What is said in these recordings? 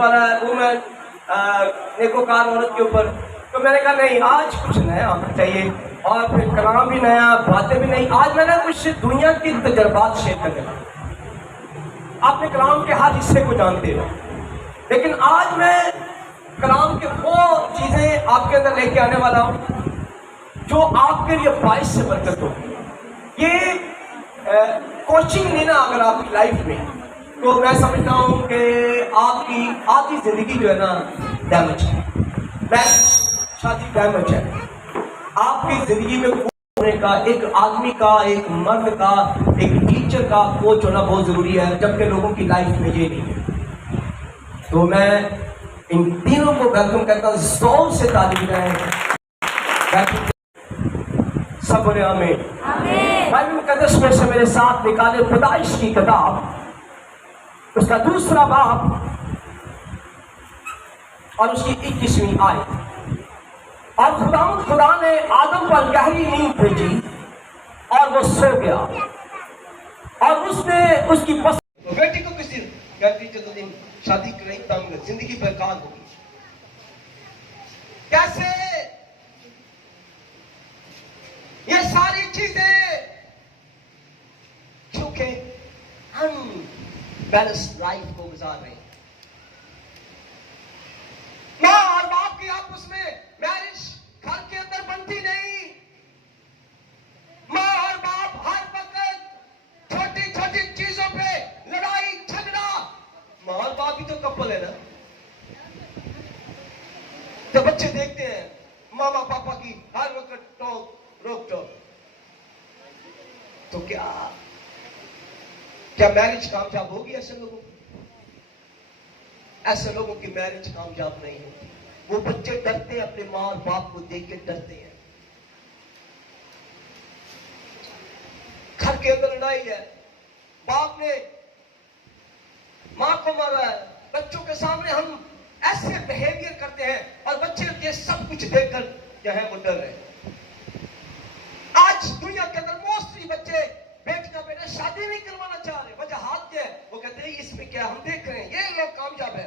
वाला है वो मैं नेकोकार औरत के ऊपर। तो मैंने कहा नहीं, आज कुछ नया होना चाहिए, और फिर कलाम भी नया, बातें भी नहीं। आज मैंने कुछ दुनिया की तजर्बात शेयर करने लगा। आपने कलाम के हर हिस्से को जानते हो, लेकिन आज मैं कलाम के वो चीज़ें आपके अंदर लेके आने वाला हूँ जो आपके लिए बाइस से बरकत हो। ये कोचिंग लेना अगर आपकी लाइफ में, तो मैं समझता हूँ कि आपकी आधी जिंदगी जो है ना डैमेज है। मैरिज, शादी डैमेज है। आपकी जिंदगी में होने का, एक आदमी का, एक मर्द का, एक टीचर का कोच होना बहुत जरूरी है, जबकि लोगों की लाइफ में ये नहीं है। तो मैं इन तीनों को वेलकम करता हूँ, जोर से ताली दें। सब बोले आमीन। बाइबल मुकद्दस में से मेरे साथ निकाले पैदाइश की किताब, उसका दूसरा बाब और उसकी 21वीं आयत। और खुदा ने आदम पर गहरी नींद भेजी और वो सो गया, और उसने उसकी बेटी को किसी कहती चलो दिन शादी नहीं तंग, जिंदगी बेकार होगी। कैसे ये सारी चीजें? क्योंकि हम बैलेंस लाइफ को गुजार रहे हैं। माँ और बाप की आपस में मैरिज घर के अंदर बनती नहीं। माँ और बाप हर वक्त छोटी छोटी चीजों पे लड़ाई झगड़ा। माँ और बाप भी तो कपल है ना। तो बच्चे देखते हैं मामा पापा की हर वक्त टोक रोक टोक, तो क्या मैरिज कामयाब होगी? ऐसे लोगों की मैरिज कामयाब नहीं होती। वो बच्चे डरते हैं, अपने माँ और बाप को देख के डरते हैं। घर के अंदर लड़ाई है, बाप ने माँ को मारा है, बच्चों के सामने हम ऐसे बिहेवियर करते हैं, और बच्चे ये सब कुछ देखकर जो है वो डर रहे हैं। आज दुनिया के अंदर मोस्टली बच्चे बेटियां बेटे शादी नहीं करवाना चाह रहे। वजह हाथ क्या है? वो कहते हैं इसमें क्या, हम देख रहे हैं ये लोग कामयाब है।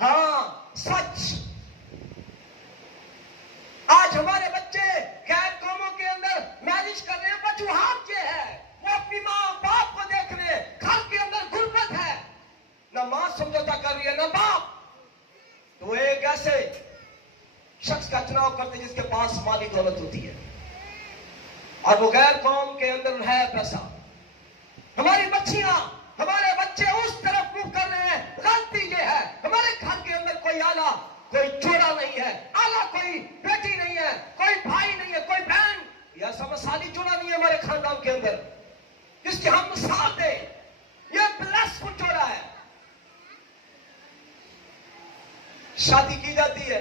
हाँ सच, आज हमारे बच्चे गैर कौमों के अंदर मैरिज कर रहे हैं। वजूहात क्या है? वो अपनी माँ बाप को देख रहे हैं। घर के अंदर गुर्बत है, ना माँ समझौता कर रही है ना बाप। तो एक ऐसे शख्स का चुनाव करते जिसके पास माली दौलत होती है, और वो गैर कौम के अंदर है पैसा। हमारी बच्चियां, हमारे बच्चे उस तरफ मुंह कर रहे हैं। गलती ये है, हमारे घर के अंदर कोई आला, कोई चोरा नहीं है, आला कोई बेटी नहीं है, कोई भाई नहीं है, कोई बहन या समसाली चोरा नहीं है हमारे खानदान के अंदर, जिसकी हम मिसाल दें। ये ब्लेसफुल चोरा है। शादी की जाती है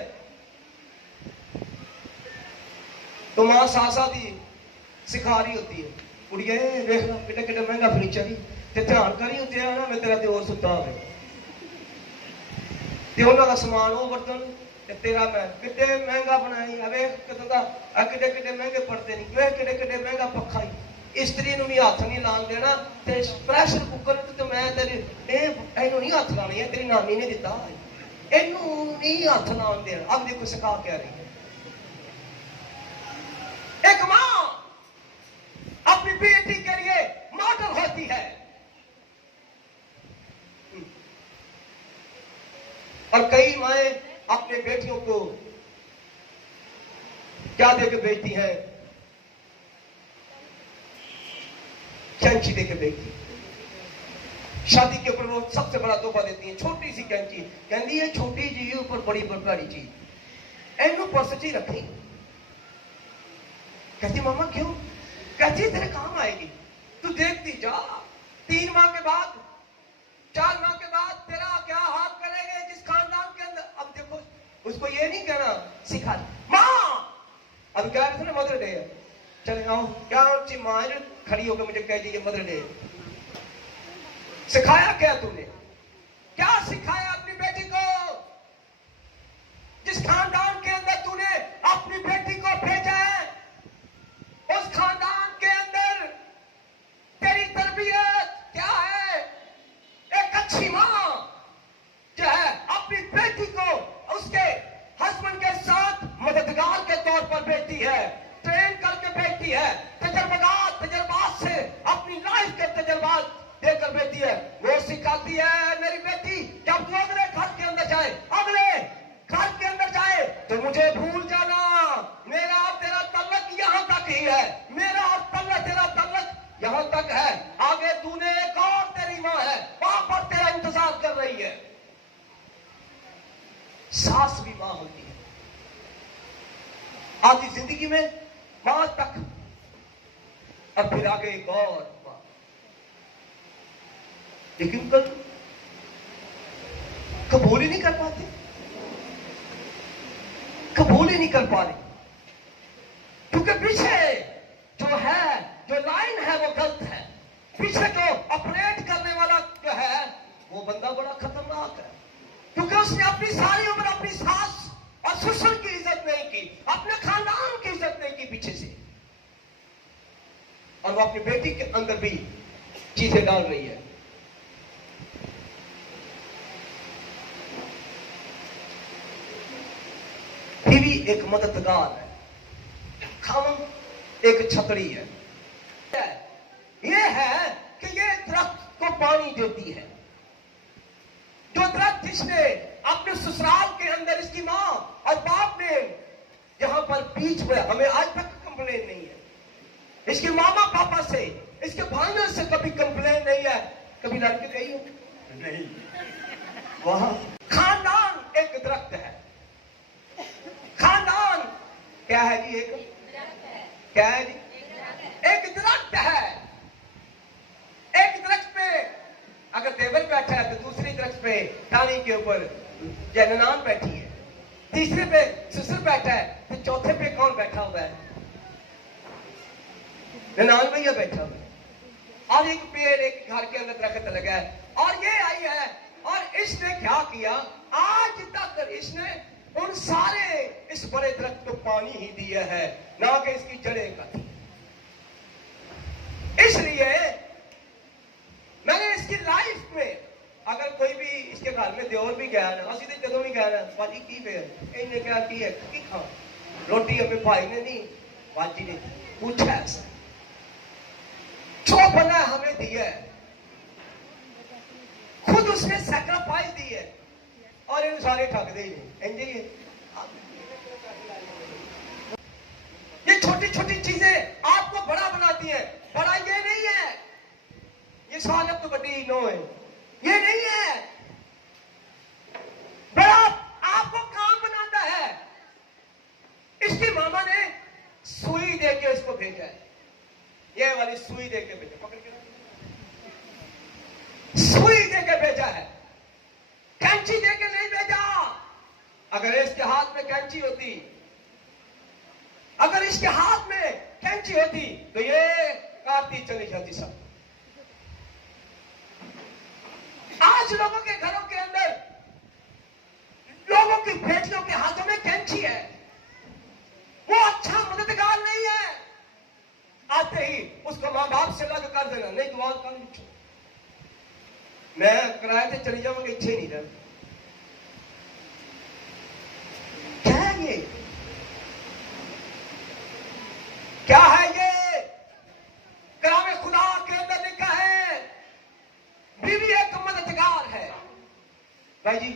तो मां सासादी सिखा रही होती है, कुड़िए देख ला कितना कितना महंगा फर्नीचर ही ते ध्यान करी होते हैं ना, मैं तेरा ते और सुता होवे ते ਉਹਨਾਂ ਦਾ ਸਮਾਨ ਉਹ ਬਰਤਨ ਤੇ ਤੇਰਾ ਮੈਂ ਕਿੱਡੇ ਮਹਿੰਗਾ ਬਣਾਈ। ਅਵੇ ਕਿਤੇ ਦਾ ਆ ਕਿੱਡੇ ਕਿੱਡੇ ਮਹਿੰਗੇ ਪਰਦੇ ਨਹੀਂ, ਵੇ ਕਿੱਡੇ ਕਿੱਡੇ ਮਹਿੰਗਾ ਪੱਖਾ ਹੀ। ਇਸਤਰੀ ਨੂੰ ਵੀ ਹੱਥ ਨਹੀਂ ਲਾਣ ਦੇਣਾ, ਤੇ ਪ੍ਰੈਸ਼ਰ ਕੁੱਕਰ ਤੇ ਮੈਂ ਤੇਰੇ ਇਹਨੂੰ ਨਹੀਂ ਹੱਥ ਲਾਣੀ ਹੈ, ਤੇਰੀ ਨਾਨੀ ਨੇ ਦਿੱਤਾ, ਇਹਨੂੰ ਨਹੀਂ ਹੱਥ ਲਾਣ ਦੇਣਾ। अब देखो सिखा क्या रही है। एक माँ अपनी बेटी के लिए मॉडल होती है, और कई माएं अपने बेटियों को क्या देकर बेचती हैं? कैंची देकर बेचती। शादी के ऊपर वो सबसे बड़ा तोहफा देती है, छोटी सी कैंची। कहती है छोटी जी ऊपर बड़ी बड़ी चीज, एनू पर्स च ही रखी। कहती मामा क्यों? कहती तेरे काम आएगी, तू देखती जा। 3 माह के बाद, 4 माह के बाद तेरा क्या हाथ करेंगे जिस खानदान के अंदर। अब देखो, उसको ये नहीं कहना सिखा माँ। अब क्या रहे थे ना मदर डे है, चले आओ क्या अच्छी माँ है खड़ी होकर मुझे कह दीजिए मदर डे। सिखाया क्या तूने? क्या सिखाया अपनी बेटी को? जिस खानदान के अंदर तूने अपनी बेटी को भेजा है, उस खानदान के अंदर तेरी तरबियत क्या है? एक अच्छी माँ जो है सास भी मां होती है। आधी जिंदगी में मां तक, और फिर आगे एक और मां। लेकिन कबूल ही नहीं कर पाते, कबूल ही नहीं कर पा रहे, क्योंकि पीछे जो है, जो लाइन है वो गलत है। पीछे जो ऑपरेट करने वाला जो है वो बंदा बड़ा खतरनाक है, क्योंकि उसने अपनी सारी उम्र अपनी सास और ससुर की इज्जत नहीं की, अपने खानदान की इज्जत नहीं की पीछे से, और वो अपनी बेटी के अंदर भी चीजें डाल रही है। बीवी एक मददगार है, खामन एक छतरी है। ये है कि ये दरख्त को पानी देती है, जो दरख्त जिसने अपने ससुराल के अंदर इसकी मां और बाप ने यहां पर बीच में, हमें आज तक कंप्लेन नहीं है, इसके मामा पापा से, इसके भाइयों से कभी कंप्लेन नहीं है। कभी लड़के गई हो? नहीं। वहां खानदान एक दरख्त है। खानदान क्या है जी? एक क्या है जी? एक दरख्त है। एक दरख्त पे अगर देवर बैठा है तो दूसरी दरख्त पे टानी के ऊपर जननान बैठी है, तीसरे पे ससुर बैठा है, तो चौथे पे कौन बैठा हुआ है? ननान भैया बैठा हुआ है। और एक पेड़, एक घर के अंदर दरख्त लगा है, और ये आई है, और इसने क्या किया? आज तक इसने उन सारे इस बड़े दरख्त को पानी ही दिया है, ना कि इसकी जड़ें काटी। इसलिए मैंने इसकी लाइफ में, अगर कोई भी इसके घर में देवर भी गया ना, असि तो जदों भी गया ना, बाजी की फिर इन्हें क्या की है, की खा रोटी अपने भाई ने नहीं, बाजी ने पूछा ऐसा, जो बना हमें दिया है, खुद उसने सैक्रिफाइस दी है, और इन सारे ठग दे ही। ये छोटी छोटी चीजें आपको बड़ा बनाती हैं। बड़ा ये नहीं है, ये सालत तो बड़ी नो है, ये नहीं है। बड़ा आपको काम बनाता है। इसकी मामा ने सुई दे के इसको भेजा है, ये वाली सुई दे के भेजा, पकड़ के सुई दे के भेजा है, कैंची दे के नहीं भेजा। अगर इसके हाथ में कैंची होती, अगर इसके हाथ में कैंची होती तो ये काटती चली जाती सब। आज लोगों के घरों के अंदर, लोगों की बेटियों के हाथों में कैंची है, वो अच्छा मददगार नहीं है। आते ही उसको मां बाप से अलग कर देना, नहीं दुआ कर, मैं किराए से चली जाऊंगी, इच्छे नहीं रह। क्या है ये? क्या है ये? कलामे खुदा के अंदर लिखा है, बीवी एक मददगार है। भाई जी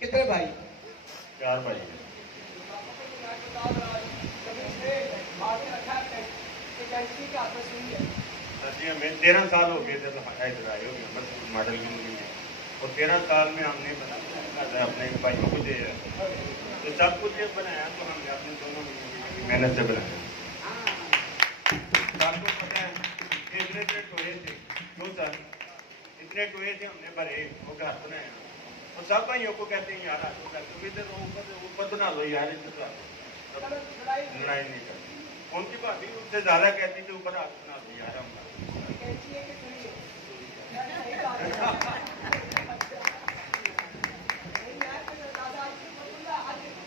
कितने भाई? 4 भाई। जी हमें 13 साल हो गए थे इधर आए हो गए, बस मॉडल भी नहीं है, और 13 साल में हमने बनाया अपने भाइयों को दे, तो सब कुछ ये बनाया तो हमने अपने दोनों मेहनत से बनाया। आपको पता है इतने टोए थे, 2 साल इतने टोए थे हमने भरे, वो घर बनाया, और सब भाइयों को कहते हैं यार आपको कहते इधर ऊपर बना लो यार, इधर लड़ाई नहीं करती। उनकी भाभी उससे ज्यादा कहती थी ऊपर हाथ बना दो यार हम।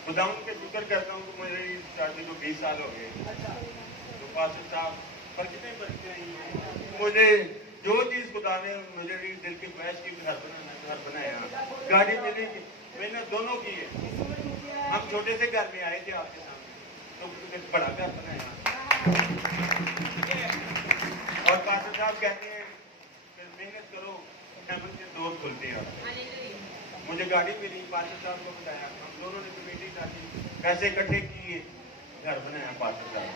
खुदा उनके शुक्र करता हूँ कि मेरी शादी को 20 साल हो गए, तो 5 साल पर कितने बच्चे हैं। मुझे जो चीज खुदा ने मुझे दिल की ख्वाहिश की, घर बनाया, गाड़ी मिली, मैंने दोनों की है। हम छोटे से घर में आए थे आपके सामने, तो बड़ा घर बनाया। और पास्टर साहब कहते हैं मेहनत करो, हेमन के डोर खुलते हैं। मुझे गाड़ी मिली, पास्टर साहब को बताया, हम दोनों ने कमेटी डाली, पैसे इकट्ठे किए, घर बनाया पास्टर साहब,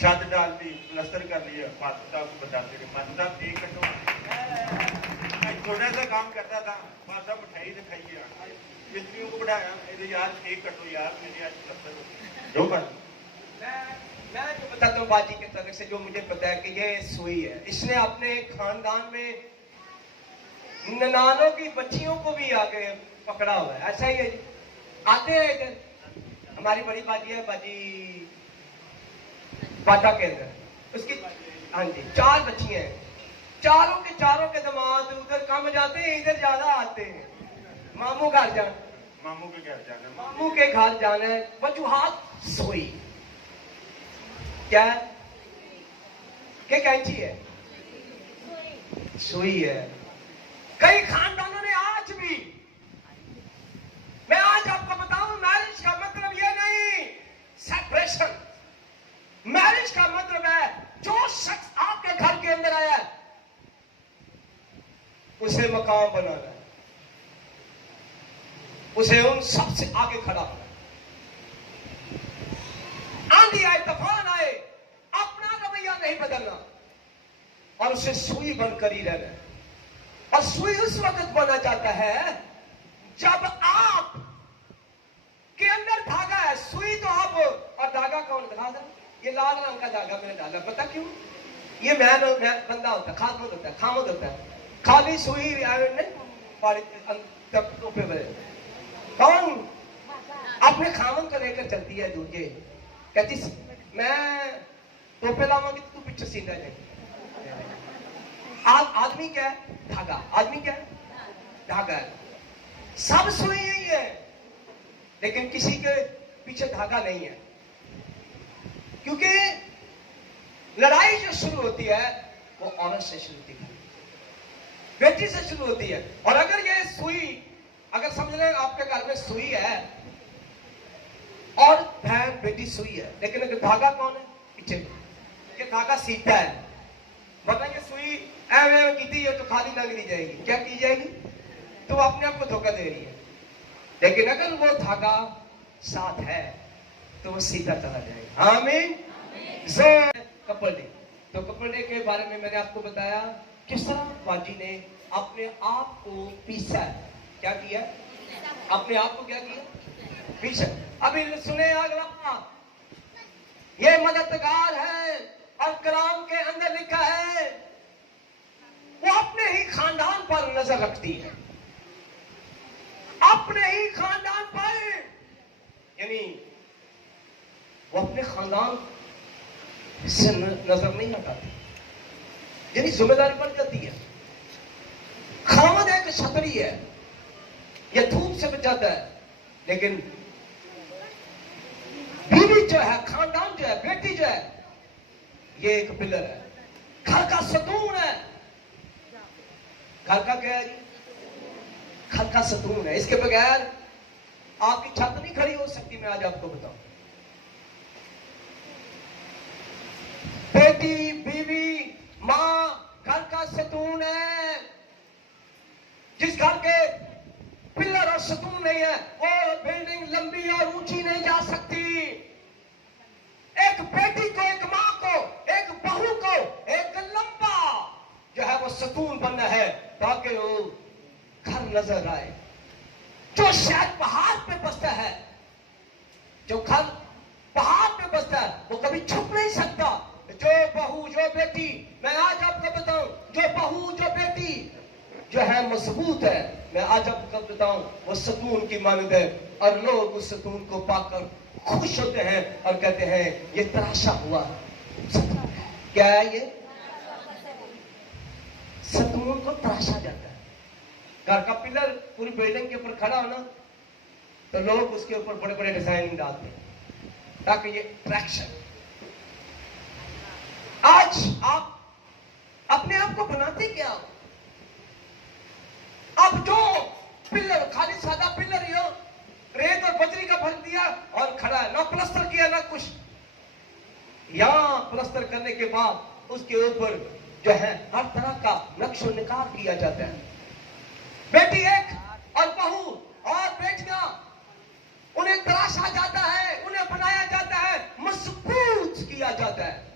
छत डाल दी, प्लस्तर कर लिया, पास्टर साहब को बताते थे, पास्टर साहब एक कटो छोटा सा काम करता था, वहाँ सब मिठाई से खाइए, मिस्त्रियों को बढ़ाया, मेरे यार केक कटो यार, मेरे आज पत्थर जो कर। मैं जो बताता हूँ बाजी के तरफ से, जो मुझे पता है कि ये सुई है, इसने अपने खानदान में ननानों की बच्चियों को भी आगे पकड़ा हुआ है। ऐसा ही है जी, आते हैं इधर। हमारी बड़ी बाजी है, बाजी बाटा के अंदर, उसकी हाँ जी 4 बच्चियां हैं, चारों के दामाद उधर कम जाते हैं, इधर ज्यादा आते हैं। मामू घर जाना, मामू के घर जाना, मामू के घर जाना है, वजूहात सुई क्या है? क्या कैंची है? सुई है। कई खानदानों ने आज भी, मैं आज आपको बताऊं, मैरिज का मतलब ये नहीं सेपरेशन। मैरिज का मतलब है जो शख्स आपके घर के अंदर आया है उसे मकाम बनाना है, उसे उन सबसे आगे खड़ा होना है। आंधी आए, तूफान आए, अपना रवैया नहीं बदलना और उसे सुई बनकर ही रहना है। और सुई उस वक्त बना जाता है जब आप के अंदर धागा है। सुई तो आप, और धागा कौन दिखा दे? ये लाल रंग का धागा मैंने डाला, पता क्यों? ये मैन बंदा होता है, खामोद होता है, खामोद होता है, खाली सुई कौन अपने खामन को लेकर चलती है दूजे, कहती मैं टोपे लाऊंगी तो तू पीछे सीधा जाएगी। आदमी क्या है? धागा। आदमी क्या है? धागा है। सब सुई यही है, लेकिन किसी के पीछे धागा नहीं है, क्योंकि लड़ाई जो शुरू होती है वो औरत से शुरू होती है, बेटी से शुरू होती है। और अगर ये सुई, अगर समझ लें आपके घर में सुई है और बहन बेटी सुई है, लेकिन अगर धागा कौन है? पीछे। ये धागा सीधा है, वरना ये सुई एवं की थी, ये तो खाली लग नहीं जाएगी। क्या की जाएगी? तो अपने आप को धोखा दे रही है। लेकिन अगर वो धागा साथ है तो वो सीधा चला जाएगा। आमीन। कपड़े, तो कपड़े के बारे में मैंने आपको बताया किस तरह बाजी ने अपने आप को पीसा। क्या किया? अपने आप को क्या किया? पीछे। अभी सुने अगला, ये मददगार है और कलाम के अंदर लिखा है वो अपने ही खानदान पर नजर रखती है, अपने ही खानदान पर, यानी वो अपने खानदान से नजर नहीं हटाती, यानी जिम्मेदारी बढ़ जाती है। खामद है कि छतरी है, ये धूप से बचाता है, लेकिन बीवी जो है, खानदान जो है, बेटी जो है, ये एक पिलर है, घर का सतून है। घर का क्या है? घर का सतून है। इसके बगैर आपकी छत नहीं खड़ी हो सकती। मैं आज आपको बताऊं, बेटी, बीवी, मां घर का सतून है। जिस घर के पिलर और सतून नहीं है, वो बिल्डिंग लंबी और ऊंची नहीं जा सकती। एक बेटी को, एक मां को, एक बहू को एक लंबा जो है वो सतून बनना है, ताकि वो घर नजर आए। जो शायद पहाड़ पे बसता है, जो घर पहाड़ पे बसता है, वो कभी छुप नहीं सकता। जो बहू, जो बेटी, मैं आज आपको बताऊं, जो बहू, जो बेटी जो है मजबूत है, मैं आज आपको बताऊं, वो सतून की मानद है। और लोग उस सतून को पाकर खुश होते हैं और कहते हैं ये तराशा हुआ सतून है। क्या है ये? सतून को तराशा जाता है। घर का पिलर पूरी बिल्डिंग के ऊपर खड़ा हो ना, तो लोग उसके ऊपर बड़े बड़े डिजाइन डालते हैं ताकि ये अट्रैक्शन। आज आप अपने आप को बनाते क्या हो? अब जो पिलर, खाली सादा पिलर ही हो, रेत और बजरी का भर दिया और खड़ा है, ना प्लास्टर किया ना कुछ। यहां प्लास्टर करने के बाद उसके ऊपर जो है हर तरह का नक्शो निकार किया जाता है। बेटी एक और बहू और बेटियां, उन्हें तराशा जाता है, उन्हें बनाया जाता है, मजबूत किया जाता है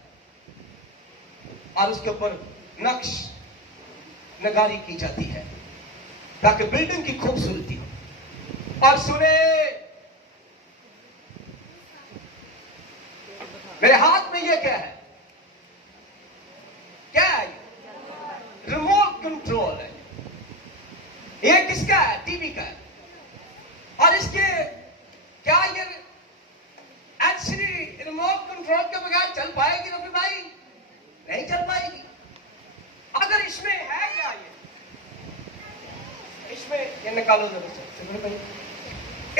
और उसके ऊपर नक्श नगारी की जाती है ताकि बिल्डिंग की खूबसूरती हो। और सुने, मेरे हाथ में ये क्या है? क्या है? रिमोट कंट्रोल है। ये किसका है? टीवी का है। और इसके क्या ये एलसीडी रिमोट कंट्रोल के बगैर चल पाएगी रफी भाई? नहीं चल पाएगी। अगर इसमें है क्या, इसमें ये निकालो जरा से भाई,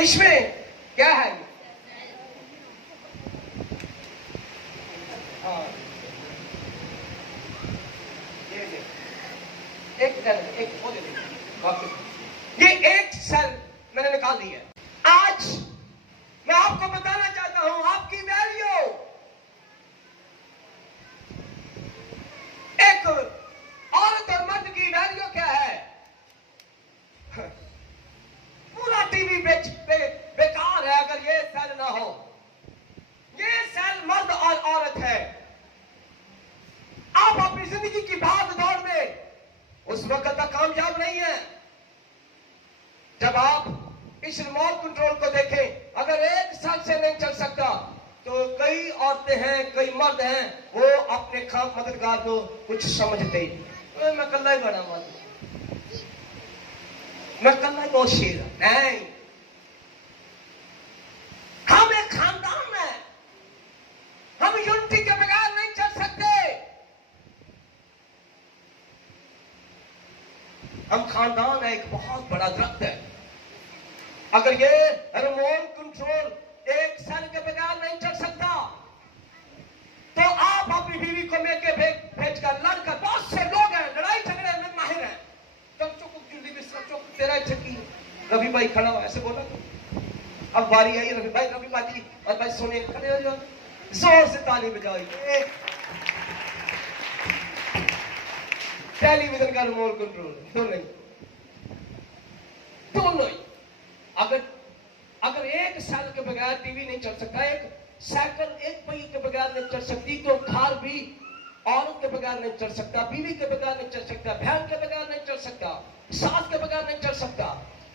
इसमें क्या है ये? हाँ, एक वो दे दे। ये एक सेल मैंने निकाल दी है। आज मैं आपको बताना चाहता हूं आपकी वैल्यू एक औरत और मर्द की वैल्यू क्या है? पूरा टीवी बेकार है अगर ये सेल ना हो। ये सेल मर्द और औरत है। आप अपनी जिंदगी की भाग दौड़ में उस वक्त तक कामयाब नहीं है जब आप इस रिमोट कंट्रोल को देखें। अगर एक साल से नहीं चल सकता तो कई औरतें हैं, कई मर्द हैं, वो अपने खाम मददगार को कुछ समझते मैं कल ही बड़ा मत, मैं कल ही बहुत शेर नहीं। हम एक खानदान है, हम यूनिटी के बगैर नहीं चल सकते। हम खानदान है, एक बहुत बड़ा दरख्त है। अगर ये रिमोट कंट्रोल एक सेल के बगैर नहीं चल सकता तो आप अपनी बीवी को लेके भेजकर लड़कर, बहुत से लोग हैं लड़ाई झगड़े में माहिर हैं, तेरा छकी रवि भाई खड़ा हो ऐसे बोला। अब बारी आई रवि भाई और भाई सोने खड़े हो जाओ, जोर से ताली बजाई। टेलीविजन का रिमोट कंट्रोल दोनों ही। अगर एक साल के बगैर टीवी नहीं चल सकता, एक साइकिल एक पहिए के बगैर नहीं चल सकती, तो कार भी औरत के बगैर नहीं चल सकता, बीवी के बगैर नहीं चल सकता, बहन के बगैर नहीं चल सकता, सास के बगैर नहीं चल सकता,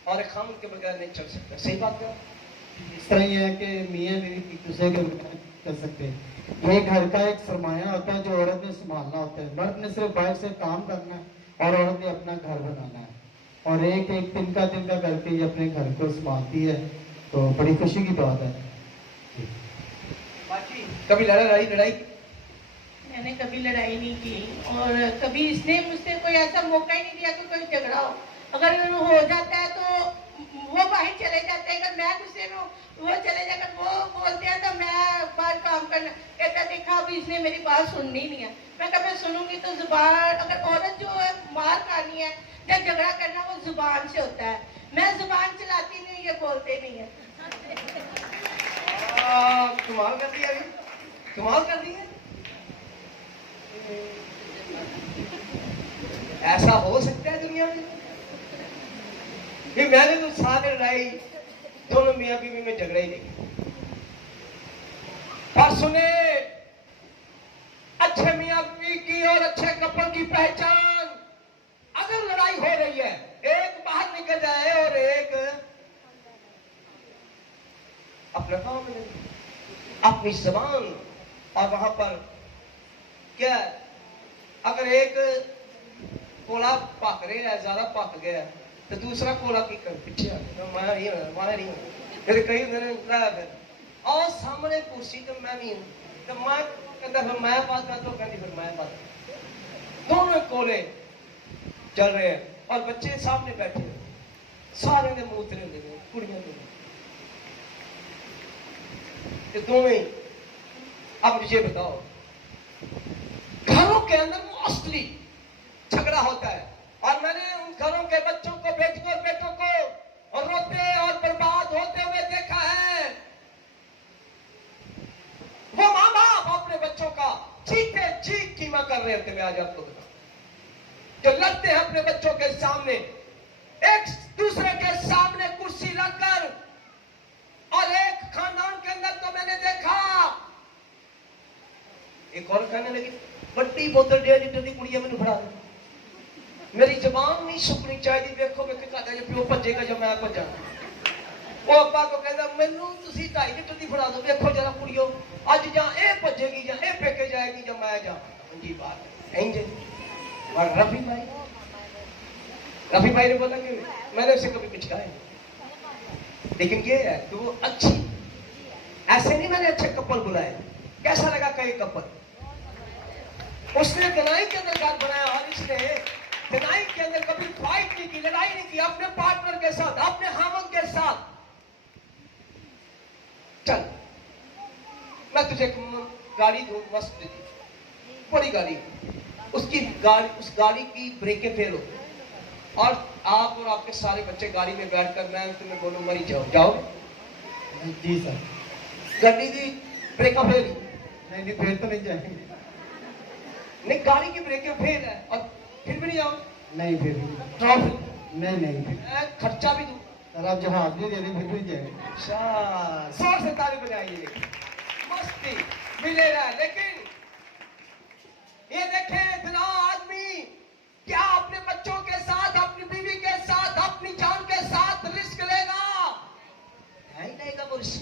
और एक खामद के बगैर नहीं चल सकता। सही बात है। इस तरह यह है कि मियाँ बीवी एक दूसरे के बगैर कर सकते हैं। ये घर का एक सरमाया होता है जो औरत ने संभालना होता है। मर्द ने सिर्फ बाहर से काम करना है और औरत ने अपना घर बनाना है, और एक एक तिनका करके ये अपने घर को संभालती है। तो बड़ी खुशी की बात है। कभी लड़ाई मैंने कभी लड़ाई नहीं की और कभी इसने मुझसे कोई ऐसा मौका ही नहीं दिया कि कोई झगड़ा हो। अगर हो जाता है तो वो बाहर चले जाते हैं, अगर मैं गुस्से में वो चले जाकर वो बोलते हैं तो मैं बाहर काम करना कहता देखा अभी इसने मेरी बात सुननी नहीं है। मैं कभी सुनूंगी तो जुबान, अगर औरत जो है मार खानी है या झगड़ा करना वो जुबान से होता है। मैं जुबान चलाती नहीं, ये बोलते नहीं है। कमाल कर दिया, कमाल कर दिया। ऐसा हो सकता है दुनिया में? ये मैंने तो सारे लड़ाई दोनों मियां बीवी में झगड़ा ही देखी। पर सुने, अच्छे मियां बीवी की और अच्छे कपल की पहचान, अगर लड़ाई हो रही है एक बाहर निकल जाए और एक अपना काम में अपनी जबान, और वहां पर क्या, अगर एक कोला पक रहा है, ज्यादा पक गया तो दूसरा कोला की कर पीछे मेरे कई और सामने कुर्सी तो मैं नहीं तो मैं कहता फिर मैं बात करता तो कहती फिर मैं बात। दोनों कोले चल रहे हैं और बच्चे सामने बैठे हैं, सारे ने मुंह तेरे लगे कुड़ियां तो दोनों। अब मुझे बताओ, घरों के अंदर मोस्टली झगड़ा होता है और मैंने उन घरों के बच्चों को, बेटों को और रोते और बर्बाद होते हुए देखा है। वो माँ बाप अपने बच्चों का जीते जी कीमा कर रहे थे। मैं आज आपको बता, जो लड़ते हैं अपने बच्चों के सामने, एक दूसरे के सामने कुर्सी रखकर, और एक खानदान के अंदर तो मैंने देखा एक और कहने लगी बड़ी बोतल 1.5 लीटर की कुड़िया मैंने फड़ा मेरी जबान नहीं सुकनी चाहिए। देखो मैं कहता जो प्यो भजेगा जब मैं भजा वो अब्बा को कहता मैनू तुसी 2.5 लीटर दी फड़ा दो। देखो जरा कुड़ियो अज जा ए भजेगी या ए फेंके जाएगी या मैं जा जी बात इंज। और रफी भाई ने बोला कि मैंने उसे कभी पिचकाया, लेकिन ये है कि वो अच्छी ऐसे नहीं मैंने अच्छे कपल बुलाए। कैसा लगा कई कपल? उसने गनाई के अंदर घर बनाया और इसने गनाई के अंदर कभी फाइट नहीं की, लड़ाई नहीं की अपने पार्टनर के साथ, अपने हामन के साथ। चल मैं तुझे एक गाड़ी दूं मस्त बड़ी गाड़ी, उसकी गाड़ी उस गाड़ी की ब्रेकें फेल हो और आप और आपके सारे बच्चे गाड़ी में बैठकर मैं तुम्हें बोलूं मरी जाओ, जाओगे? जी सर। गाड़ी की ब्रेकें फेल नहीं फिर तो नहीं जाएंगे। नहीं गाड़ी की ब्रेकें फेल है और फिर भी नहीं जाओ? नहीं फिर भी ट्रॉफी नहीं फिर मैं खर्चा भी दूं। सर आप जो हाथ नहीं दे रहे फिर भी नहीं जाएंगे। जोर से ताली बजाइए। मस्ती मिलेगा। लेकिन ये देखें इतना आदमी क्या अपने बच्चों के साथ, अपनी बीवी के साथ, अपनी जान के साथ रिस्क लेगा? है ही नहीं वो रिस्क,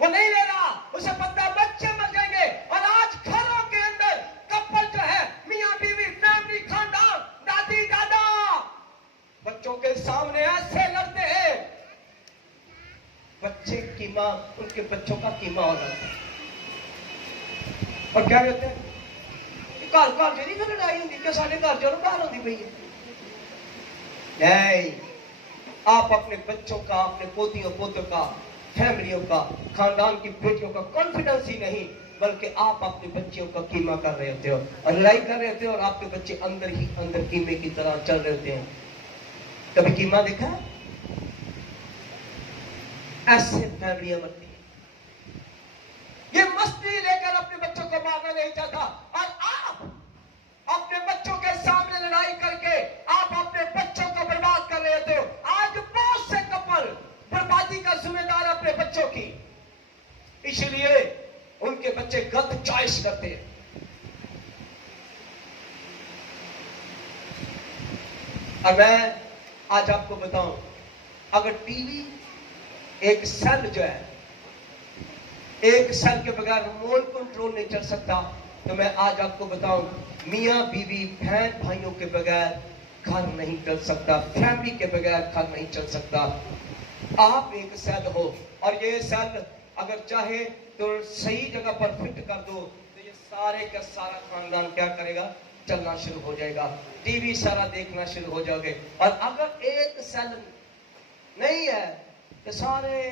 वो नहीं ले रहा। उसे पता है बच्चे मर जाएंगे। और आज घरों के अंदर कपल जो है मियां बीवी, फैमिली, खानदान, दादी दादा बच्चों के सामने ऐसे लड़ते हैं, बच्चे कीमा उनके बच्चों का कीमा हो जाता है। और क्या कहते हैं घर घर जी नहीं लड़ाई होती क्या? साढ़े घर चलो बाहर होती पई है। नहीं, आप अपने बच्चों का, अपने पोतियों पोतों का, फैमिलियों का, खानदान की बेटियों का कॉन्फिडेंस ही नहीं बल्कि आप अपने बच्चियों का कीमा कर रहे होते हो और लड़ाई कर रहे होते हो और आपके बच्चे अंदर ही अंदर कीमे की तरह चल रहे होते हैं। कभी कीमा देखा? ऐसे फैमिलियां बनती है। ये मस्ती लेकर अपने बच्चों को मारना नहीं चाहता और आप अपने बच्चों के सामने लड़ाई करके आप अपने बच्चों को बर्बाद कर रहे होते हो। आज बहुत से कपल बर्बादी का जिम्मेदार अपने बच्चों की, इसलिए उनके बच्चे गलत चॉइस करते हैं। और मैं आज आपको बताऊं, अगर टीवी एक सेल जो है, एक सेल के बगैर रिमोट कंट्रोल नहीं चल सकता, तो मैं आज आपको बताऊं मियां बीवी बहन भाइयों के बगैर घर नहीं चल सकता, फैमिली के बगैर घर नहीं चल सकता। आप एक सेल हो और ये सेल अगर चाहे तो सही जगह पर फिट कर दो तो ये सारे का सारा खानदान क्या करेगा? चलना शुरू हो जाएगा, टीवी सारा देखना शुरू हो जाओगे। और अगर एक सेल नहीं है तो सारे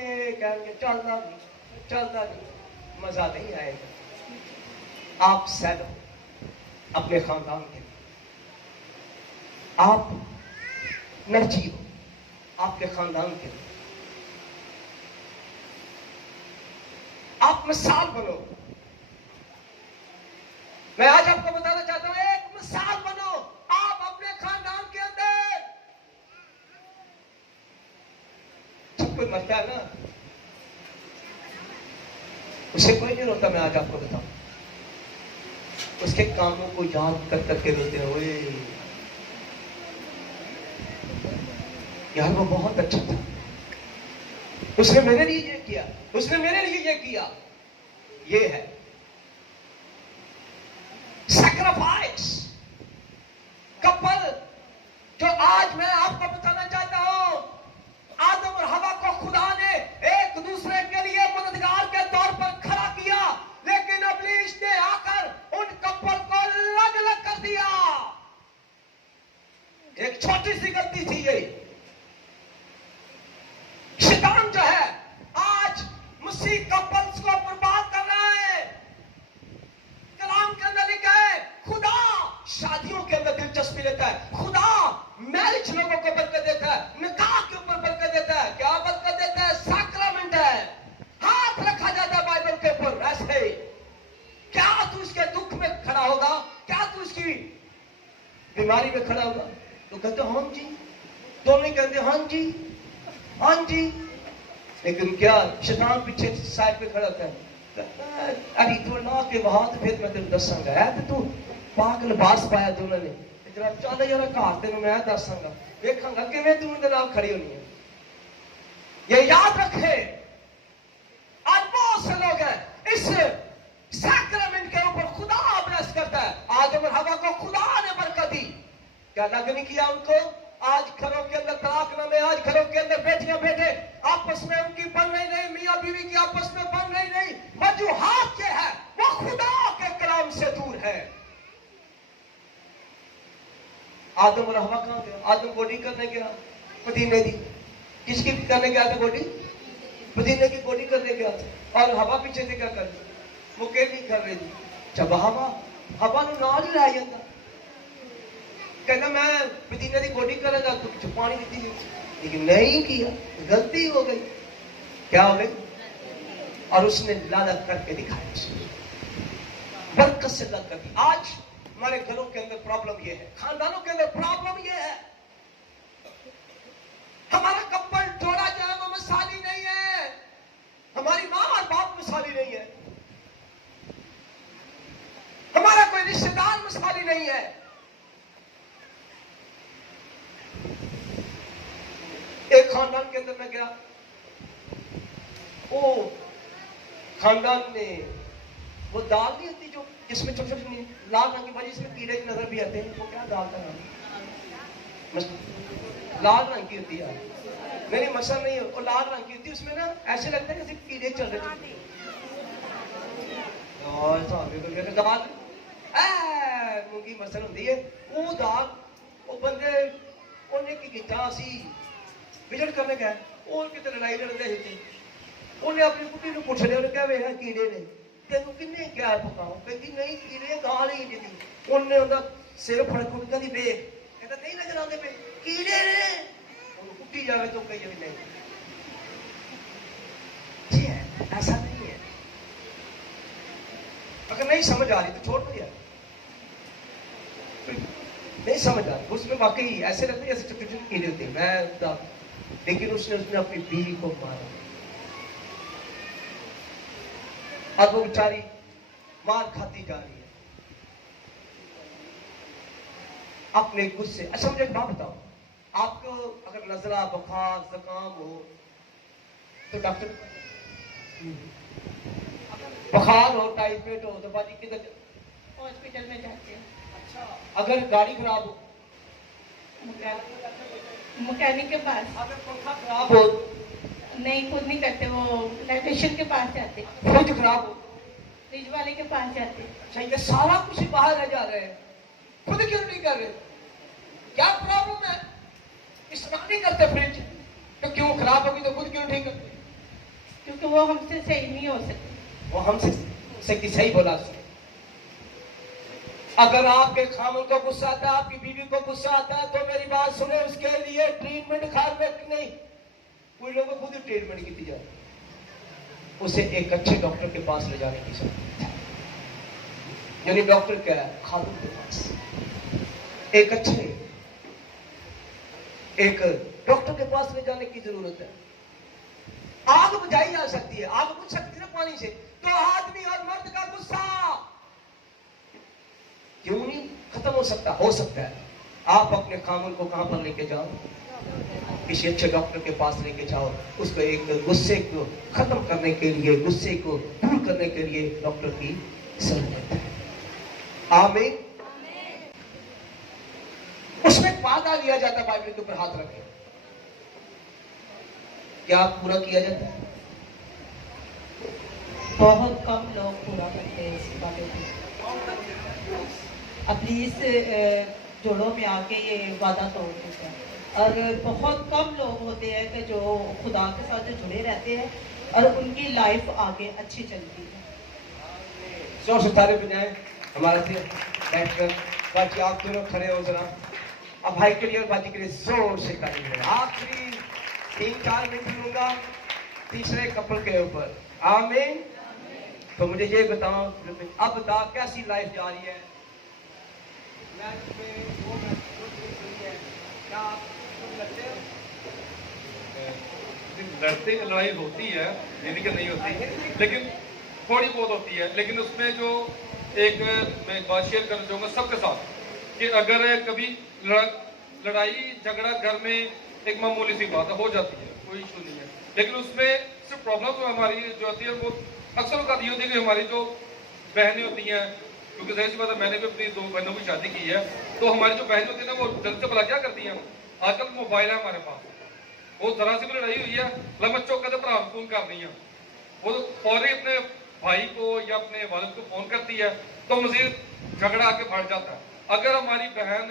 कहेंगे चलना नहीं, मजा नहीं आएगा। आप सेल हो अपने खानदान के, आप नर्जी हो आपके खानदान के, आप मिसाल बनो। मैं आज आपको बताना चाहता हूं, एक मिसाल बनो आप अपने खानदान के अंदर। जब कोई मरता है ना उसे कोई नहीं रोता। मैं आज आपको बताऊं, उसके कामों को याद कर करके रोते हुए यार वो बहुत अच्छा था, उसने मेरे लिए ये किया, उसने मेरे लिए ये किया। ये है सैक्रिफाइस। कपल जो आज मैं आपको बताना चाहता हूं, आदम और हवा को खुदा ने एक दूसरे के लिए मददगार के तौर पर खड़ा किया, लेकिन इब्लीस ने आकर उन कपल को अलग अलग कर दिया। एक छोटी सी गलती थी ये। शैतान जो है आज मसीह कपल्स को बर्बाद कर रहा है। कलाम के अंदर लिखा है खुदा शादियों के अंदर दिलचस्पी लेता है, खुदा मैरिज लोगों को बरकत देता है, निकाह के ऊपर बरकत देता है। क्या बरकत देता है? सैक्रामेंट है, हाथ रखा जाता है बाइबल के ऊपर। ऐसे क्या तू इसके दुख में खड़ा होगा? क्या तू इसकी बीमारी में खड़ा होगा? तो कहते हाँ जी, तो नहीं कहते हाँ जी हाँ जी, लेकिन क्या शैतान पीछे साइड पे खड़ा होता है, अरे तो ना के वहां तो फिर मैं तेरे दसांगा है तो तू पाक लिबास पाया तो उन्होंने जरा चल यार घर तेन मैं दसांगा वेखांगा किवें तू उनके नाल खड़ी होनी है। ये याद रखे, आज बहुत से लोग हैं इस सैक्रमेंट के ऊपर खुदा ब्लेस करता है। आदम और हवा को खुदा ने बरकत दी, क्या लग नहीं किया उनको? आज घरों के अंदर तलाकनामे, आज घरों के अंदर बेटियां बेटे आपस में उनकी बन रही नहीं, मियां बीवी की आपस में बन रही नहीं। वजूहात ये है वो खुदा के कलाम से दूर है। आदम और हवा कहां गया? आदम गोडी करने गया, पुदीने की। किसकी करने गया था गोडी? पुदीने की गोडी करने गया था। और हवा पीछे से क्या कर रही? मुकेली कर रही थी। जब हवा नु नाल ही लै जांदा, कहना मैं पुदीने की गोडी करेगा तो कुछ पानी दी, लेकिन नहीं किया, गलती हो गई। क्या हो गई? और उसने लालच करके दिखाया, बरकत से लग कर दी। आज हमारे घरों के अंदर प्रॉब्लम ये है, खानदानों के अंदर प्रॉब्लम ये है, हमारा कपल जोड़ा जाए वो मिसाली नहीं है, हमारी माँ और बाप मिसाली नहीं है, हमारा कोई रिश्तेदार मिसाली नहीं है। एक खानदान के अंदर मैं गया, वो खानदान ने वो दाल नहीं होती जो जिसमें छोटे छोटे लाल रंग की भाजी, इसमें कीड़े नजर भी आते हैं, वो क्या दाल का नाम? लाल रंग की होती है, नहीं मसल नहीं है, वो लाल रंग की होती है, उसमें ना ऐसे लगता है जैसे कीड़े चल रहे थे। दाल मूंगी मसल होती है, वो दाल वो बंदे उन्हें की किया विजिट करने गए, और कितने लड़ाई लड़ते होती, उन्हें अपनी कुटी को पूछ लिया, उन्हें क्या वे कीड़े ने तेन किन्ने क्या पकाओ, कहती नहीं कीड़े गाल ही नहीं दी। उन्हें उनका सिर फड़ के कहती वे, कहता नहीं नजर आते पे कीड़े ने, कुटी जावे तो कही नहीं, ठीक है ऐसा नहीं है। अगर नहीं समझ आ रही तो छोड़ दिया, नहीं समझ आ रही, उसमें वाकई ऐसे लगते जैसे छोटे छोटे कीड़े होते मैं, लेकिन उसने अपनी बीवी को मारा और वो बेचारी मार खाती जा रही है अपने गुस्से। अच्छा मुझे एक बात बताओ, आपको अगर नजला बुखार जुकाम हो तो डॉक्टर, बुखार हो टाइफाइड हो तो बाजी किधर? हॉस्पिटल में जाते हैं। अच्छा अगर गाड़ी खराब हो मैकेनिक के पास, अगर पंखा खराब हो नहीं खुद नहीं करते, वो इलेक्ट्रिशियन के पास जाते, फ्रिज खराब हो फ्रिज वाले के पास जाते। अच्छा ये सारा कुछ बाहर रह जा रहे हैं, खुद क्यों नहीं कर रहे? क्या प्रॉब्लम है? इस्तेमाल नहीं करते फ्रिज तो क्यों खराब होगी, तो खुद क्यों ठीक करते? क्योंकि वो हमसे सही नहीं हो सकते, वो हमसे सही बोला। अगर आपके खामन को गुस्सा आता है, आपकी बीवी को गुस्सा आता है, तो मेरी बात सुने, उसके लिए ट्रीटमेंट खाने नहीं, कोई लोगों को खुद ट्रीटमेंट की जाए, उसे एक अच्छे डॉक्टर के पास ले जाने की जरूरत है। यानी डॉक्टर क्या है? खानून के पास एक डॉक्टर के पास ले जाने की जरूरत है। आग बुझाई जा सकती है, आग बुझ सकती है पानी से, तो आदमी और मर्द का गुस्सा क्यों नहीं खत्म हो सकता? हो सकता है। आप अपने कानून को कहां पर लेके जाओ? किसी अच्छे डॉक्टर के पास लेके जाओ, उसको एक गुस्से को खत्म करने के लिए, गुस्से को दूर करने के लिए डॉक्टर की जरूरत है। आमीन। उसमें एक वादा लिया जाता है, बाइबल के ऊपर हाथ रखें, क्या पूरा किया जाता है? बहुत कम लोग पूरा करते हैं इस वादे को। अपनी इस जोड़ों में आके ये वादा तोड़ देते हैं, और बहुत कम लोग होते हैं कि जो खुदा के साथ जो जुड़े रहते हैं और उनकी लाइफ आगे अच्छी चलती है। जोर से ताली बजाएं हमारे से बैठकर। बाकी आप दोनों खड़े हो जरा, अब भाई के लिए और बाजी के लिए जोर से ताली बजाएं। आखिरी 3-4 मिनट लूंगा तीसरे कपल के ऊपर। आमीन। तो मुझे ये बताओ, अब बताओ कैसी लाइफ जा रही है? क्या आप लगते हैं? लड़ते लड़ाई होती है, ये कि नहीं होती, लेकिन थोड़ी बहुत होती है। लेकिन उसमें जो एक मैं बात शेयर करना चाहूँगा सबके साथ, कि अगर कभी लड़ाई झगड़ा घर में एक मामूली सी बात हो जाती है, कोई इशू नहीं है, लेकिन उसमें सिर्फ प्रॉब्लम हमारी जो होती है वो अक्सर का ये होती है कि हमारी जो बहनें होती हैं, क्योंकि जाहिर सी बात है मैंने भी अपनी 2 बहनों की शादी की है, तो हमारी जो बहन होती है ना वो जल्द से भला क्या करती हैं, आजकल मोबाइल है हमारे पास, वो जरा सी भी लड़ाई हुई है लम्बा चौका से भरा फोन कर रही है, वो तो फौरी अपने भाई को या अपने वालिद को फोन करती है, तो मजीद झगड़ा आके बढ़ जाता है। अगर हमारी बहन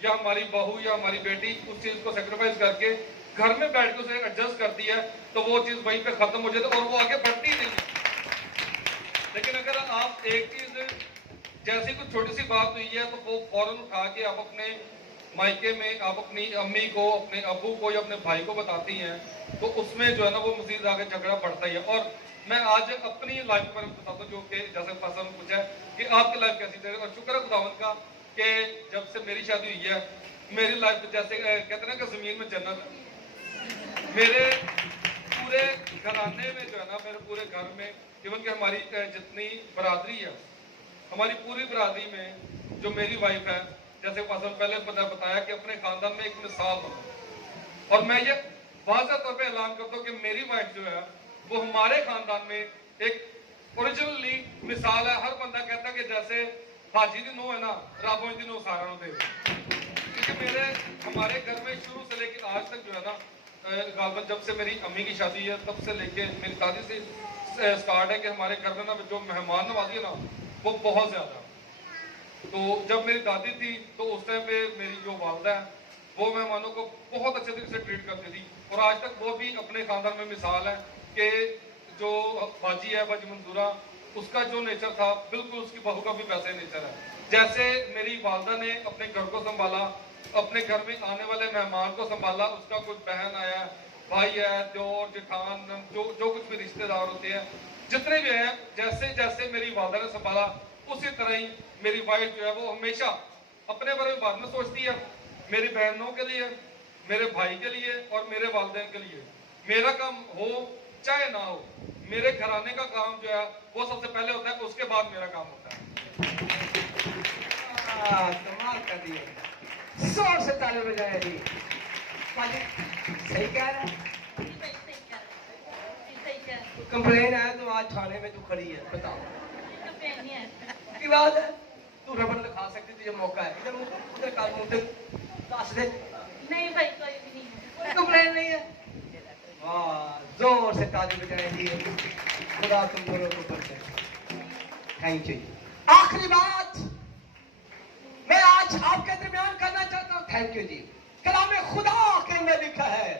या हमारी बहू या हमारी बेटी उस चीज को सेक्रीफाइस करके घर में बैठ के उसे एडजस्ट करती है तो वो चीज वहीं पे खत्म हो जाती है और वो आगे बढ़ती नहीं है। लेकिन अगर आप एक चीज जैसी कुछ छोटी सी बात हुई है तो वो फौरन उठा के आप अपने मायके में आप अपनी अम्मी को, अपने अबू को या अपने भाई को बताती हैं, तो उसमें जो है ना वो मजीद आगे झगड़ा बढ़ता ही है। और मैं आज अपनी लाइफ पर बताता हूँ, जो कि जैसे फसल में पूछा है कि आपकी लाइफ कैसी थी, और शुक्र है खुदावंद का कि जब से मेरी शादी हुई है मेरी लाइफ जैसे कहते हैं ना कि जमीन में जन्नत है। मेरे पूरे घराने में जो है ना, मेरे पूरे घर में, इवन कि हमारी जितनी बरादरी है, हमारी पूरी बरादरी में जो मेरी वाइफ है, जैसे फसल पहले बताया कि अपने खानदान में एक मिसाल बना, और मैं ये वाज़ह तौर पे ऐलान करता हूँ कि मेरी वाइफ जो है वो हमारे खानदान में एक ओरिजिनली मिसाल है। हर बंदा कहता है कि जैसे हाजी दी नो है ना, राबों दी नो सारा नो दे, क्योंकि हमारे घर में शुरू से लेकर आज तक जो है ना, गालबन जब से मेरी अम्मी की शादी है तब से लेके मेरी दादी से स्टार्ट है कि हमारे घर में ना जो मेहमान नवाजी है ना वो बहुत ज्यादा। तो जब मेरी दादी थी तो उस टाइम पे मेरी जो वालदा है वो मेहमानों को बहुत अच्छे तरीके से ट्रीट करती थी, और आज तक वो भी अपने खानदान में मिसाल है कि जो बाजी है, बाजी मंजूरा, उसका जो नेचर था बिल्कुल उसकी बहू का भी वैसे नेचर है। जैसे मेरी वालदा ने अपने घर को संभाला, अपने घर में आने वाले मेहमान को संभाला, उसका कोई बहन आया, भाई है, देवर, जेठान, जो कुछ भी रिश्तेदार होते हैं, जितने भी हैं, जैसे जैसे मेरी वालदा ने संभाला उसी तरह ही मेरी वाइफ जो है वो हमेशा अपने बारे में बाद में सोचती है, मेरी बहनों के लिए, मेरे भाई के लिए और मेरे वालिदैन के लिए। मेरा काम हो चाहे ना हो, मेरे घराने का काम जो है वो सबसे पहले होता है, उसके बाद मेरा काम होता है। कमाल कर दिए, जोर से ताली बजाए जी। सही कह रहा है, कंप्लेन आया तो आज थाने में तू खड़ी है, बताओ की बात है? तू रबड़ दिखा सकती थी, जब मौका है, इधर उधर काल मुंह दस दे। नहीं भाई, कोई भी नहीं है, कोई कंप्लेन नहीं है। वाह, जोर से ताली बजाए जी, खुदा तुम दोनों को बरकत दे। Thank you. आखिरी बात मैं आज आपके दरमियान करना चाहता हूं। थैंक यू जी। कलाम खुदा के अंदर लिखा है,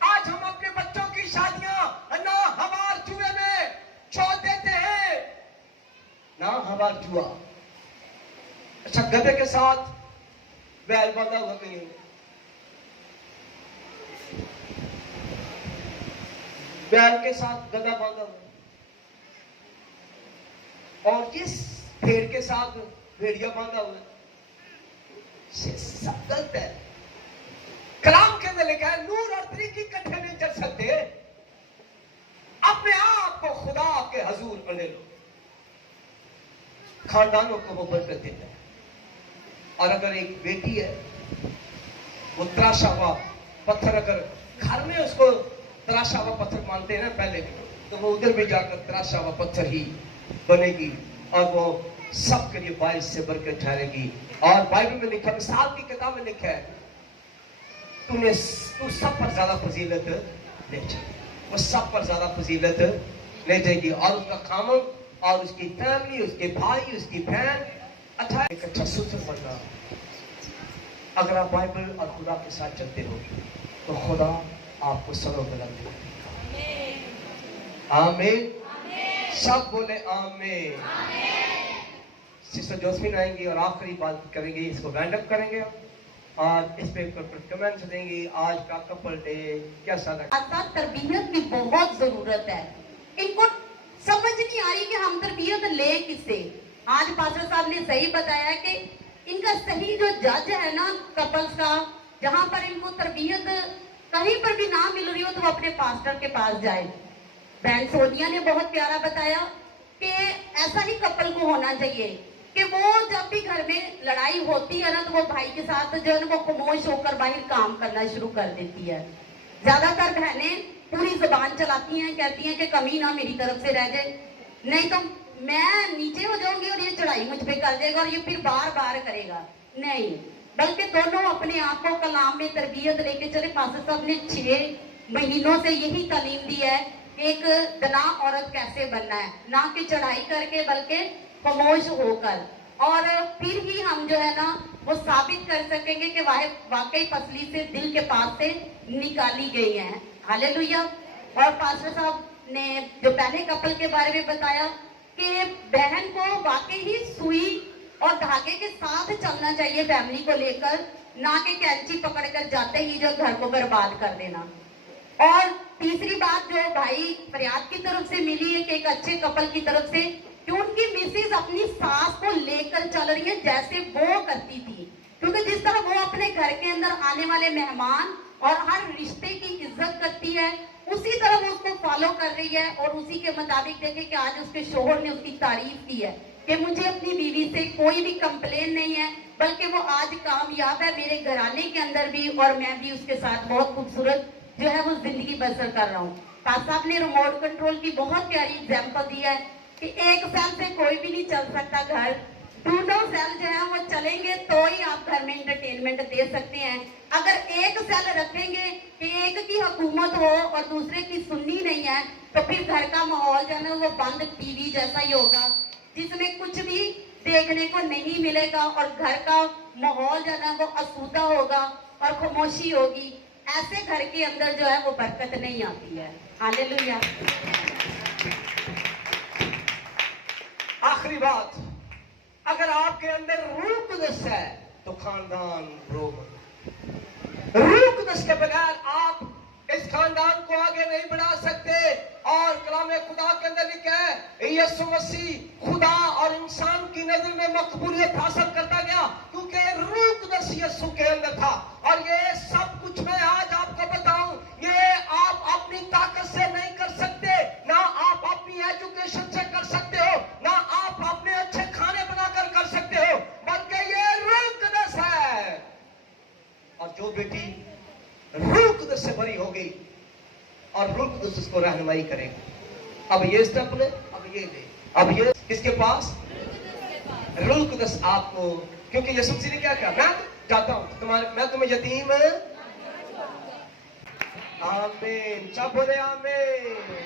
आज हम अपने बच्चों की शादियां ना हमार जुए में छोड़ देते हैं, ना हमार जुआ। अच्छा, गधे के साथ बैल बांधा हुआ कहीं, बैल के साथ गधा बांधा हुआ, और जिस भेड़ के साथ भेड़िया बांधा हुआ, सब गलत है। कलाम के अंदर लिखा है, नूर और तरीके इकट्ठे नहीं चल सकते। अपने आप को खुदा के हजूर बने लो, खानदानों को वो बरकत देता है। और अगर एक बेटी है, वो तराशा हुआ पत्थर, अगर घर में उसको तराशा हुआ पत्थर मानते हैं ना पहले, तो वो उधर भी जाकर तराशा हुआ पत्थर ही बनेगी, और वो सबके लिए बाइस से बरकत ठहरेगी। और बाइबल में लिखा, मिसाल की किताब में लिखा है, तू सब पर ज्यादा फजीलत ले जाएगी, वो सब पर ज्यादा फजीलत ले जाएगी, और उसका खामन और उसकी फैमिली, उसके भाई, उसकी बहन, एक अच्छा सूत्र बनना। अगर आप बाइबल और खुदा के साथ चलते हो तो खुदा आपको सरों में रख देगा। आमीन। सब बोले आमीन। सिस्टर जोस्मिन आएंगी और आखिरी बात करेंगे, इसको वाइंड अप करेंगे और इस पे कमेंट्स देंगी। आज का कपल डे कैसा लगा? तरबियत की बहुत जरूरत है। इनको समझ नहीं आ रही कि हम तरबियत ले किससे। आज पास्टर साहब ने सही बताया कि इनका सही जो जज है ना कपल्स का, जहां पर इनको तरबियत कहीं पर भी ना मिल रही हो तो वो अपने पास्टर के पास जाए। बहन सोनिया ने बहुत प्यारा बताया कि ऐसा ही कपल को होना चाहिए कि वो जब भी घर में लड़ाई होती है ना तो वो भाई के साथ जो है ना वो खामोश होकर बाहर काम करना शुरू कर देती है। ज्यादातर बहनें पूरी जुबान चलाती हैं, कहती हैं कि कमी ना मेरी तरफ से रह जाए, नहीं तो मैं नीचे हो जाऊंगी और ये चढ़ाई मुझ पे कर देगा और ये फिर बार बार करेगा। नहीं, बल्कि दोनों अपने आप को कलाम में तरबियत लेके चले। पास्टर साहब ने 6 महीनों से यही तालीम दी है, एक दना औरत कैसे बनना है, ना कि चढ़ाई करके बल्कि खामोश होकर। और फिर ही हम जो है ना वो साबित कर सकेंगे कि वाकई पसली से दिल के पास से निकाली गई है। हालेलुया। और पास्टर साहब ने जो पहले कपल के बारे में बताया कि बहन को वाकई ही सुई और धागे के साथ चलना चाहिए फैमिली को लेकर, ना कि कैंची पकड़कर जाते ही जो घर को बर्बाद कर देना। और तीसरी बात जो भाई फरियाद की तरफ से मिली है कि एक अच्छे कपल की तरफ से, कि उनकी मिसेज अपनी सास को लेकर चल रही है जैसे वो करती थी, क्योंकि जिस तरह वो अपने घर के अंदर आने वाले मेहमान और हर रिश्ते की इज्जत करती है, उसी तरह वो उसको फॉलो कर रही है। और उसी के मुताबिक देखे कि आज उसके शोहर ने उसकी तारीफ की है कि मुझे अपनी बीवी से कोई भी कंप्लेन नहीं है, बल्कि वो आज कामयाब है मेरे घराने के अंदर भी, और मैं भी उसके साथ बहुत खूबसूरत जो है वो जिंदगी बसर कर रहा हूँ। पास्टर साहब ने रिमोट कंट्रोल की बहुत प्यारी एग्जाम्पल दी है कि एक सेल से कोई भी नहीं चल सकता घर, दोनों सेल जो है वो चलेंगे तो ही आप घर में एंटरटेनमेंट दे सकते हैं। अगर एक सेल रखेंगे कि एक की हुकूमत हो और दूसरे की सुन्नी नहीं है, तो फिर घर का माहौल जो है वो बंद टीवी जैसा ही होगा, जिसमें कुछ भी देखने को नहीं मिलेगा और घर का माहौल जो है वो आसूदा होगा और खामोशी होगी। ऐसे घर के अंदर जो है वो बरकत नहीं आती है। हालेलुया। आखिरी बात, अगर आपके अंदर रूह कुदस है तो खानदान रूह कुदस के बगैर आप इस खानदान को आगे नहीं बढ़ा सकते। और कलाम खुदा के अंदर लिखा है यीशु मसीह खुदा और इंसान की नजर में मकबूलियत हासिल करता गया क्योंकि रूह कुदस यीशु के अंदर था। और ये सब कुछ मैं आज आपको बताऊं, ये आप अपनी ताकत से नहीं कर सकते, ना आप अपनी एजुकेशन से कर सकते हो, ना आप अपने अच्छे खाने बनाकर कर सकते हो, बल्कि ये रूह कुदस है। और जो बेटी रूह कुदस से भरी हो गई और रूह कुदस उसको रहनुमाई करेगा। अब ये स्टेप ले, अब ये ले, अब ये किसके पास? रूह कुदस आपको, क्योंकि यीशु मसीह ने क्या कहा, मैं जाता हूं मैं तुम्हें यतीम आमीन, सब बोले आमीन।